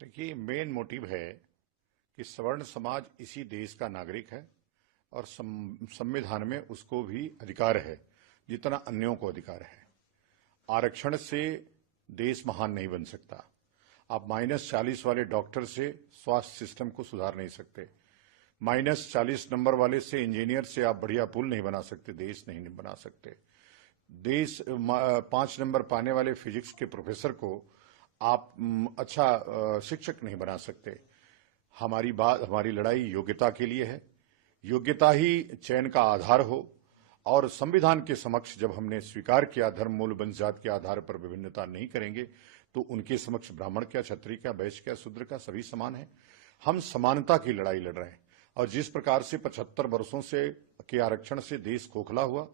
देखिए, main motive है कि सवर्ण समाज इसी देश का नागरिक है और संविधान में उसको भी अधिकार है जितना अन्यों को अधिकार है। आरक्षण से देश महान नहीं बन सकता। आप -40 वाले डॉक्टर से स्वास्थ्य सिस्टम को सुधार नहीं सकते। -40 नंबर वाले से इंजीनियर से आप बढ़िया पुल नहीं बना सकते, देश नहीं बना सकते। देश 5 नंबर पाने वाले फिजिक्स के प्रोफेसर को आप अच्छा शिक्षक नहीं बना सकते। हमारी लड़ाई योग्यता के लिए है। योग्यता ही चयन का आधार हो और संविधान के समक्ष जब हमने स्वीकार किया धर्म मूल वंश जात के आधार पर विभिन्नता नहीं करेंगे तो उनके समक्ष ब्राह्मण क्या, क्षत्रिय क्या, वैश्य क्या, शूद्र क्या, सभी समान हैं। हम समानता की लड़ाई लड़ रहे हैं और जिस प्रकार से 75 वर्षों से के आरक्षण से देश खोखला हुआ,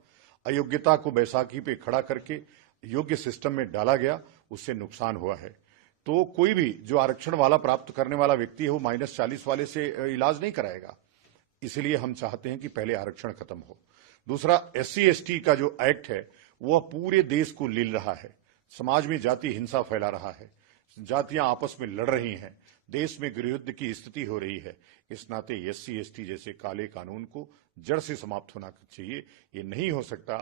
अयोग्यता को बैसाखी पे खड़ा करके योग्य सिस्टम में डाला गया, उससे नुकसान हुआ है। तो कोई भी जो आरक्षण वाला प्राप्त करने वाला व्यक्ति है वो -40 वाले से इलाज नहीं कराएगा। इसलिए हम चाहते हैं कि पहले आरक्षण खत्म हो। दूसरा, SC/ST का जो एक्ट है वह पूरे देश को लील रहा है, समाज में जाति हिंसा फैला रहा है, जातियां आपस में लड़ रही हैं, देश में गृहयुद्ध की स्थिति हो रही है। इस नाते SC/ST जैसे काले कानून को जड़ से समाप्त होना चाहिए। ये नहीं हो सकता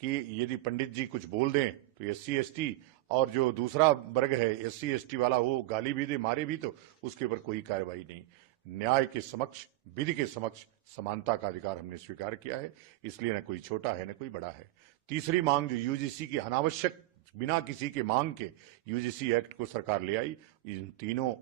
कि यदि पंडित जी कुछ बोल दें तो SC/ST और जो दूसरा वर्ग है SC/ST वाला वो गाली भी दे, मारे भी तो उसके ऊपर कोई कार्रवाई नहीं। न्याय के समक्ष, विधि के समक्ष समानता का अधिकार हमने स्वीकार किया है, इसलिए न कोई छोटा है न कोई बड़ा है। तीसरी मांग जो UGC की अनावश्यक बिना किसी के मांग के UGC एक्ट को सरकार ले आई, इन तीनों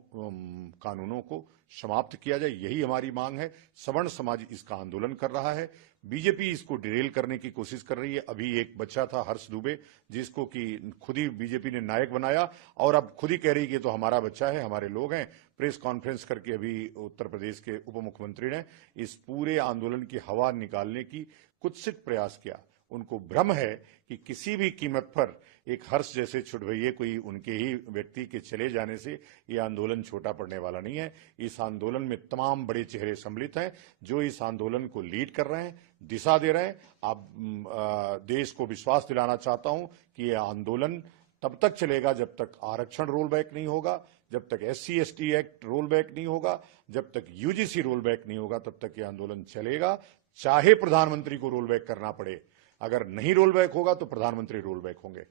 कानूनों को समाप्त किया जाए, यही हमारी मांग है। सवर्ण समाज इसका आंदोलन कर रहा है, बीजेपी इसको डिरेल करने की कोशिश कर रही है। अभी एक बच्चा था हर्ष दुबे, जिसको कि खुद ही बीजेपी ने नायक बनाया और अब खुद ही कह रही कि तो हमारा बच्चा है, हमारे लोग हैं। प्रेस कॉन्फ्रेंस करके अभी उत्तर प्रदेश के उप मुख्यमंत्री ने इस पूरे आंदोलन की हवा निकालने की कुत्सित प्रयास किया। उनको भ्रम है कि किसी भी कीमत पर एक हर्ष जैसे छुटभैये कोई उनके ही व्यक्ति के चले जाने से ये आंदोलन छोटा पड़ने वाला नहीं है। इस आंदोलन में तमाम बड़े चेहरे सम्मिलित हैं जो इस आंदोलन को लीड कर रहे हैं, दिशा दे रहे हैं। आप देश को विश्वास दिलाना चाहता हूं कि यह आंदोलन तब तक चलेगा जब तक आरक्षण रोल बैक नहीं होगा, जब तक SC/ST एक्ट रोल बैक नहीं होगा, जब तक UGC रोल बैक नहीं होगा, तब तक ये आंदोलन चलेगा, चाहे प्रधानमंत्री को रोल बैक करना पड़े। अगर नहीं रोल बैक होगा तो प्रधानमंत्री रोल बैक होंगे।